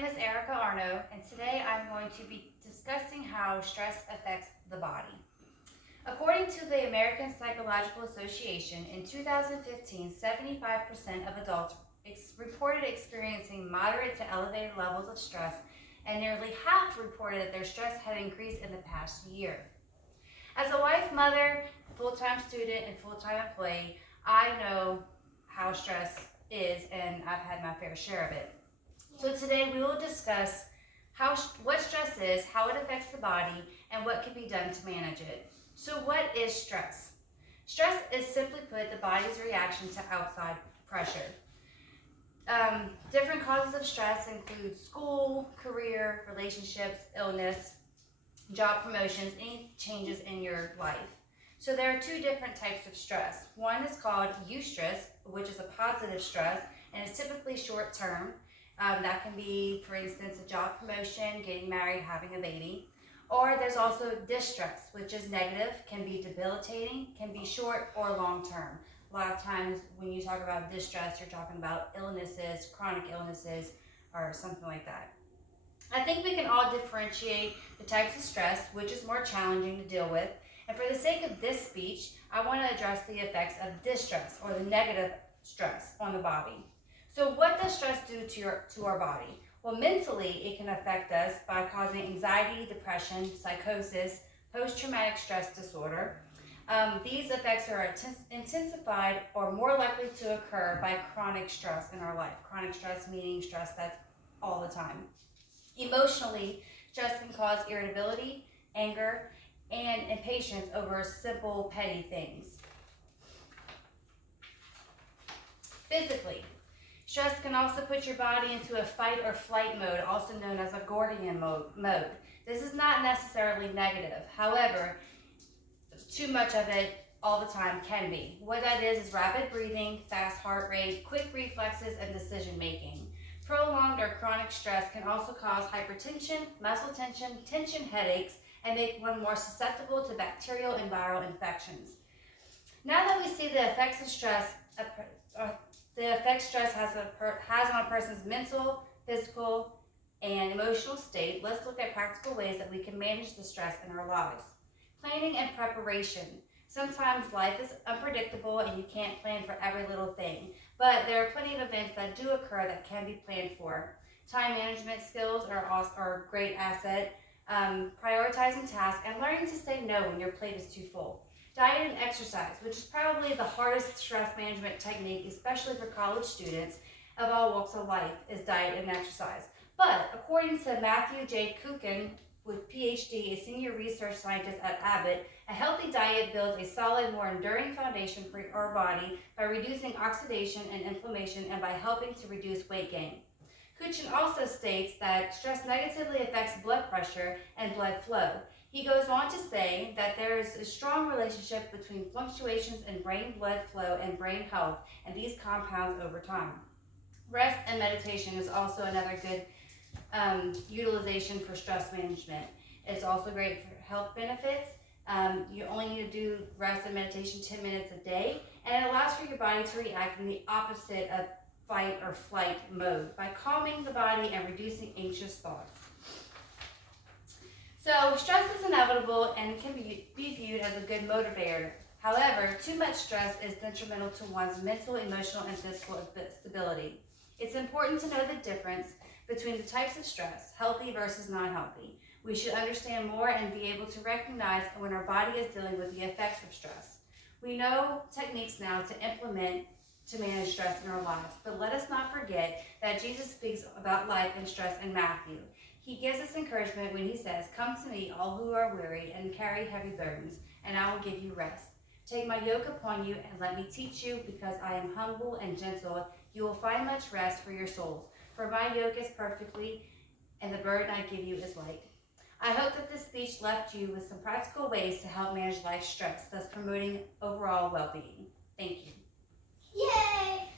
name is Erica Arno, and today I'm going to be discussing how stress affects the body. According to the American Psychological Association, in 2015, 75% of adults reported experiencing moderate to elevated levels of stress, and nearly half reported that their stress had increased in the past year. As a wife, mother, full-time student, and full-time employee, I know how stress is, and I've had my fair share of it. So today we will discuss what stress is, how it affects the body, and what can be done to manage it. So what is stress? Stress is, simply put, the body's reaction to outside pressure. Different causes of stress include school, career, relationships, illness, job promotions, any changes in your life. So there are two different types of stress. One is called eustress, which is a positive stress, and is typically short term. That can be, for instance, a job promotion, getting married, having a baby. Or there's also distress, which is negative, can be debilitating, can be short or long term. A lot of times when you talk about distress, you're talking about illnesses, chronic illnesses, or something like that. I think we can all differentiate the types of stress, which is more challenging to deal with. And for the sake of this speech, I want to address the effects of distress, or the negative stress, on the body. So what does stress do to our body? Well, mentally, it can affect us by causing anxiety, depression, psychosis, post-traumatic stress disorder. These effects are intensified or more likely to occur by chronic stress in our life. Chronic stress meaning stress that's all the time. Emotionally, stress can cause irritability, anger, and impatience over simple, petty things. Physically, stress can also put your body into a fight or flight mode, also known as a Gordian mode. This is not necessarily negative. However, too much of it all the time can be. What that is rapid breathing, fast heart rate, quick reflexes, and decision making. Prolonged or chronic stress can also cause hypertension, muscle tension, headaches, and make one more susceptible to bacterial and viral infections. Now that we see the effects of stress, has on a person's mental, physical, and emotional state, let's look at practical ways that we can manage the stress in our lives. Planning and preparation. Sometimes life is unpredictable and you can't plan for every little thing, but there are plenty of events that do occur that can be planned for. Time management skills are a great asset. Prioritizing tasks and learning to say no when your plate is too full. Diet and exercise, which is probably the hardest stress management technique, especially for college students of all walks of life, is diet and exercise. But according to Matthew J. Kukin, with PhD, a senior research scientist at Abbott, a healthy diet builds a solid, more enduring foundation for our body by reducing oxidation and inflammation and by helping to reduce weight gain. Kuchin also states that stress negatively affects blood pressure and blood flow. He goes on to say that there is a strong relationship between fluctuations in brain blood flow and brain health, and these compounds over time. Rest and meditation is also another good utilization for stress management. It's also great for health benefits. You only need to do rest and meditation 10 minutes a day, and it allows for your body to react in the opposite of fight or flight mode by calming the body and reducing anxious thoughts. So stress is inevitable and can be viewed as a good motivator. However, too much stress is detrimental to one's mental, emotional, and physical stability. It's important to know the difference between the types of stress, healthy versus non-healthy. We should understand more and be able to recognize when our body is dealing with the effects of stress. We know techniques now to implement to manage stress in our lives, but let us not forget that Jesus speaks about life and stress in Matthew. He gives us encouragement when he says, "Come to me, all who are weary and carry heavy burdens, and I will give you rest. Take my yoke upon you and let me teach you, because I am humble and gentle. You will find much rest for your souls. For my yoke is perfectly, and the burden I give you is light." I hope that this speech left you with some practical ways to help manage life's stress, thus promoting overall well-being. Thank you. Yay!